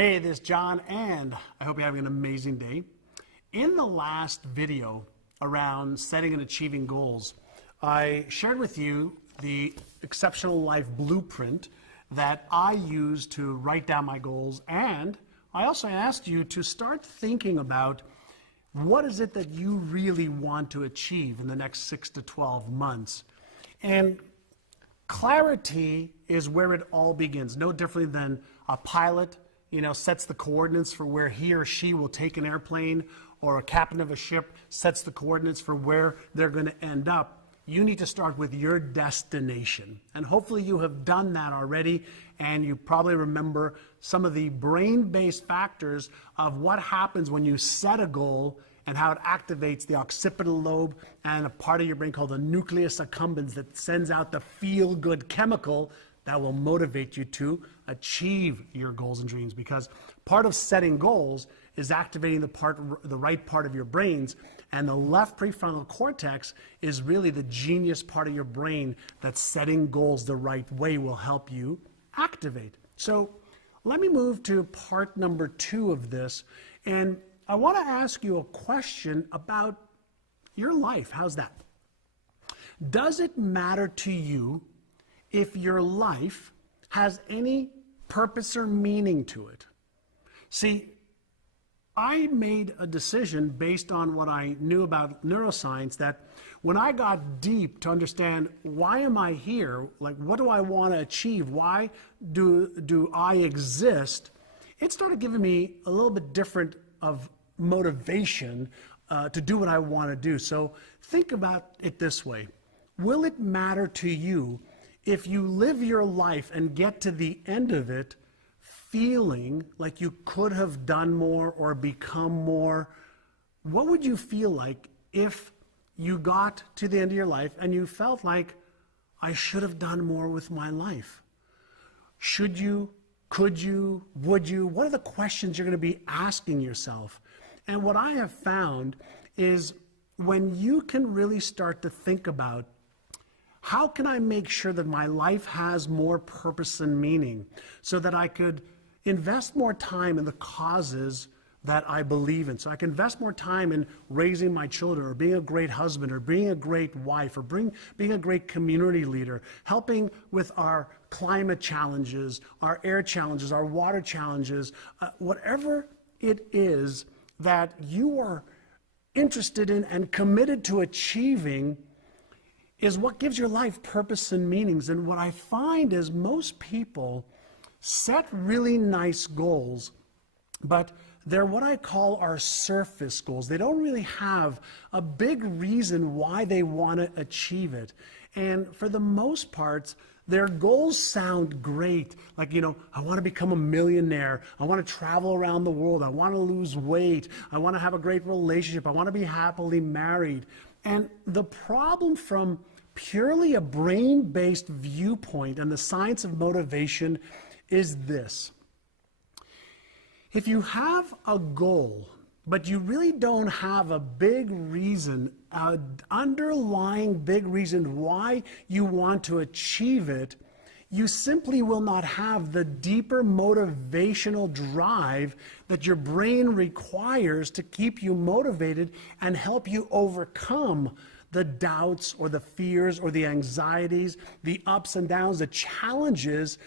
Hey, this is John, and I hope you're having an amazing day. In the last video around setting and achieving goals, I shared with you the Exceptional Life Blueprint that I use to write down my goals, and I also asked you to start thinking about what is it that you really want to achieve in the next 6 to 12 months. And clarity is where it all begins, no differently than a pilot sets the coordinates for where he or she will take an airplane, or a captain of a ship sets the coordinates for where they're going to end up. You need to start with your destination. And hopefully you have done that already, and you probably remember some of the brain-based factors of what happens when you set a goal and how it activates the occipital lobe and a part of your brain called the nucleus accumbens that sends out the feel-good chemical that will motivate you to achieve your goals and dreams. Because part of setting goals is activating the right part of your brains, and the left prefrontal cortex is really the genius part of your brain that setting goals the right way will help you activate. So let me move to part number 2 of this, and I want to ask you a question about your life. How's that? Does it matter to you if your life has any purpose or meaning to it? See, I made a decision based on what I knew about neuroscience that when I got deep to understand why am I here, like what do I want to achieve, why do I exist, it started giving me a little bit different of motivation to do what I want to do. So think about it this way. Will it matter to you if you live your life and get to the end of it feeling like you could have done more or become more? What would you feel like if you got to the end of your life and you felt like, I should have done more with my life? Should you? Could you? Would you? What are the questions you're going to be asking yourself? And what I have found is when you can really start to think about, how can I make sure that my life has more purpose and meaning so that I could invest more time in the causes that I believe in? So I can invest more time in raising my children, or being a great husband, or being a great wife, or being a great community leader, helping with our climate challenges, our air challenges, our water challenges, whatever it is that you are interested in and committed to achieving is what gives your life purpose and meanings. And what I find is most people set really nice goals, but they're what I call our surface goals. They don't really have a big reason why they want to achieve it. And for the most part, their goals sound great. Like, I want to become a millionaire. I want to travel around the world. I want to lose weight. I want to have a great relationship. I want to be happily married. And the problem from purely a brain-based viewpoint and the science of motivation is this. If you have a goal, but you really don't have a big reason, an underlying big reason why you want to achieve it, you simply will not have the deeper motivational drive that your brain requires to keep you motivated and help you overcome the doubts or the fears or the anxieties, the ups and downs, the challenges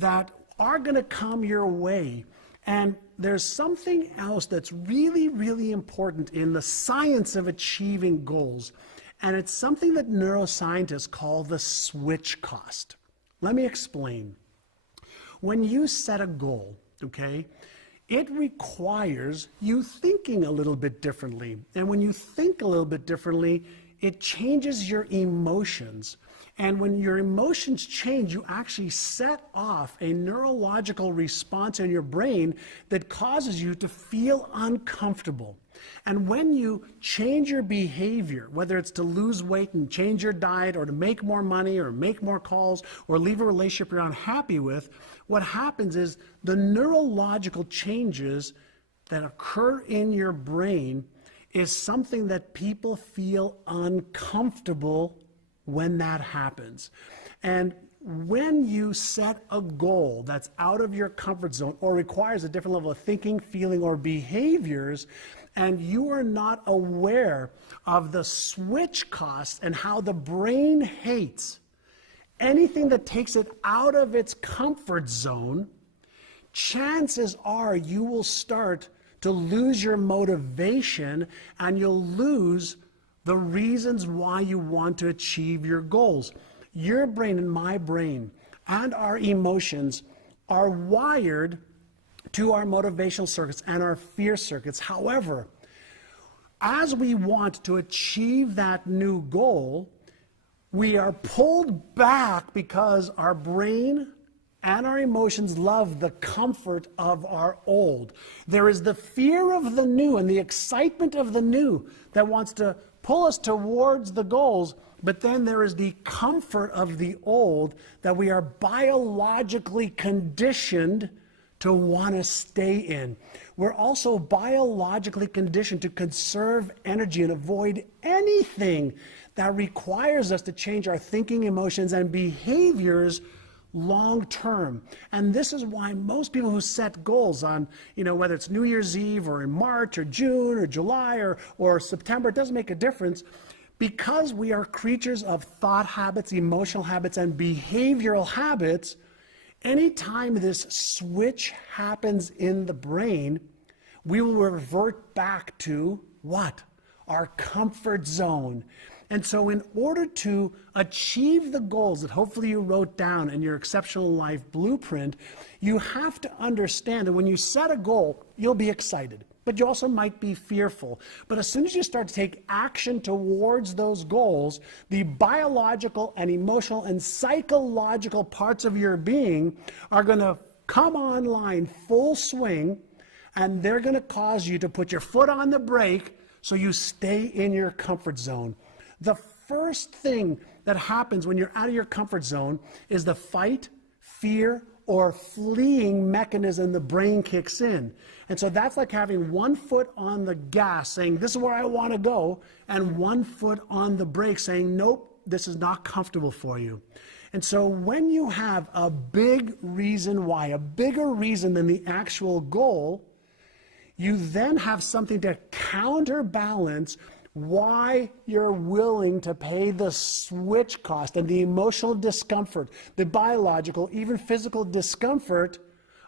that are going to come your way. And there's something else that's really, really important in the science of achieving goals, and it's something that neuroscientists call the switch cost. Let me explain. When you set a goal, okay, it requires you thinking a little bit differently. And when you think a little bit differently, it changes your emotions. And when your emotions change, you actually set off a neurological response in your brain that causes you to feel uncomfortable. And when you change your behavior, whether it's to lose weight and change your diet, or to make more money, or make more calls, or leave a relationship you're unhappy with, what happens is the neurological changes that occur in your brain is something that people feel uncomfortable when that happens. And when you set a goal that's out of your comfort zone or requires a different level of thinking, feeling, or behaviors, and you are not aware of the switch costs and how the brain hates anything that takes it out of its comfort zone, chances are you will start to lose your motivation and you'll lose the reasons why you want to achieve your goals. Your brain and my brain and our emotions are wired to our motivational circuits and our fear circuits. However, as we want to achieve that new goal, we are pulled back because our brain and our emotions love the comfort of our old. There is the fear of the new and the excitement of the new that wants to pull us towards the goals, but then there is the comfort of the old that we are biologically conditioned to want to stay in. We're also biologically conditioned to conserve energy and avoid anything that requires us to change our thinking, emotions, and behaviors long term. And this is why most people who set goals on, whether it's New Year's Eve or in March or June or July or September, it doesn't make a difference, because we are creatures of thought habits, emotional habits, and behavioral habits. Anytime this switch happens in the brain, we will revert back to what? Our comfort zone. And so in order to achieve the goals that hopefully you wrote down in your Exceptional Life Blueprint, you have to understand that when you set a goal, you'll be excited, but you also might be fearful. But as soon as you start to take action towards those goals, the biological and emotional and psychological parts of your being are going to come online full swing, and they're going to cause you to put your foot on the brake so you stay in your comfort zone. The first thing that happens when you're out of your comfort zone is the fight, fear, or fleeing mechanism the brain kicks in. And so that's like having one foot on the gas saying, this is where I want to go, and one foot on the brake saying, nope, this is not comfortable for you. And so when you have a big reason why, a bigger reason than the actual goal, you then have something to counterbalance why you're willing to pay the switch cost and the emotional discomfort, the biological, even physical discomfort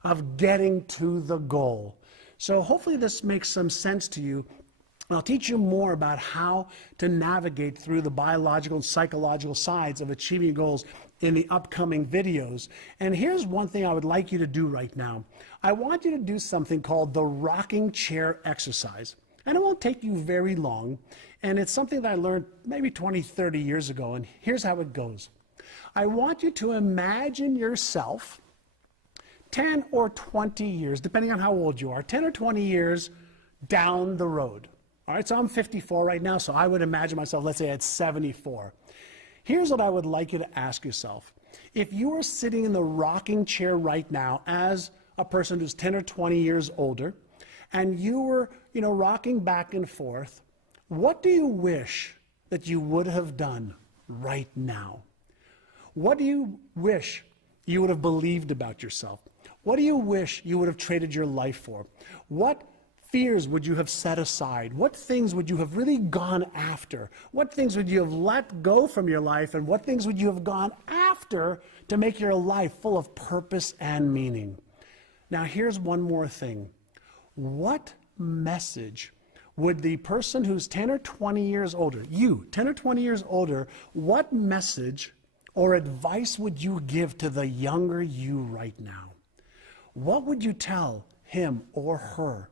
of getting to the goal. So hopefully this makes some sense to you. I'll teach you more about how to navigate through the biological and psychological sides of achieving goals in the upcoming videos. And here's one thing I would like you to do right now. I want you to do something called the rocking chair exercise. And it won't take you very long. And it's something that I learned maybe 20, 30 years ago. And here's how it goes. I want you to imagine yourself 10 or 20 years, depending on how old you are, 10 or 20 years down the road. All right, so I'm 54 right now, so I would imagine myself, let's say at 74. Here's what I would like you to ask yourself. If you were sitting in the rocking chair right now as a person who's 10 or 20 years older, and you were, rocking back and forth, what do you wish that you would have done right now? What do you wish you would have believed about yourself? What do you wish you would have traded your life for? What fears would you have set aside? What things would you have really gone after? What things would you have let go from your life, and what things would you have gone after to make your life full of purpose and meaning? Now here's one more thing. What message would the person who's 10 or 20 years older, you, 10 or 20 years older, what message or advice would you give to the younger you right now? What would you tell him or her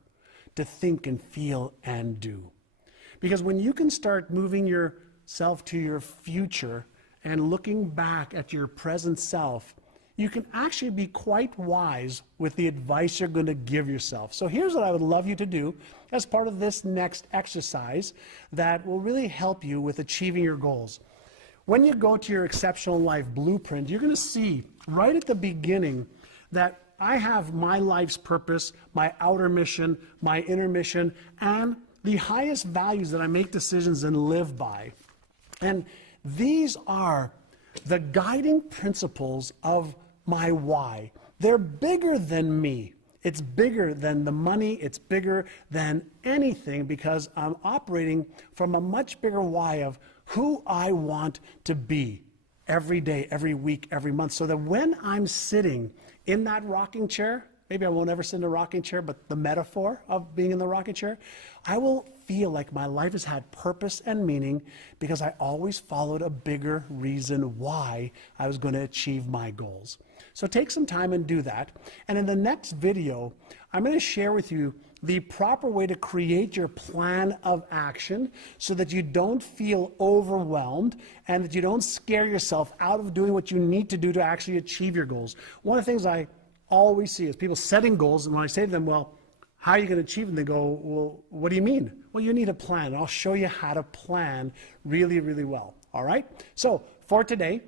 to think and feel and do? Because when you can start moving yourself to your future and looking back at your present self, you can actually be quite wise with the advice you're going to give yourself. So here's what I would love you to do as part of this next exercise that will really help you with achieving your goals. When you go to your Exceptional Life Blueprint, you're going to see right at the beginning that I have my life's purpose, my outer mission, my inner mission, and the highest values that I make decisions and live by. And these are the guiding principles of my why. They're bigger than me. It's bigger than the money. It's bigger than anything because I'm operating from a much bigger why of who I want to be every day, every week, every month. So that when I'm sitting in that rocking chair, maybe I won't ever sit in a rocking chair, but the metaphor of being in the rocking chair, I will feel like my life has had purpose and meaning because I always followed a bigger reason why I was going to achieve my goals. So take some time and do that. And in the next video, I'm going to share with you the proper way to create your plan of action so that you don't feel overwhelmed and that you don't scare yourself out of doing what you need to do to actually achieve your goals. One of the things I always see is people setting goals, and when I say to them, well, how are you going to achieve them? They go, well, what do you mean? Well, you need a plan, and I'll show you how to plan really, really well. All right? So for today,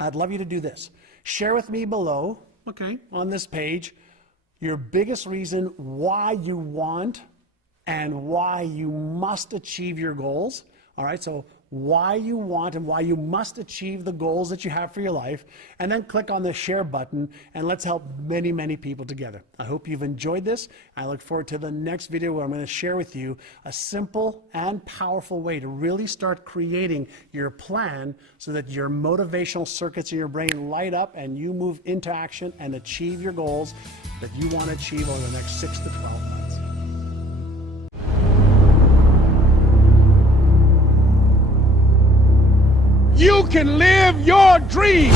I'd love you to do this. Share with me below, okay, on this page, your biggest reason why you want and why you must achieve your goals. All right, so why you want and why you must achieve the goals that you have for your life, and then click on the share button and let's help many, many people together. I hope you've enjoyed this. I look forward to the next video where I'm going to share with you a simple and powerful way to really start creating your plan so that your motivational circuits in your brain light up and you move into action and achieve your goals that you want to achieve over the next 6 to 12 months. You can live your dream.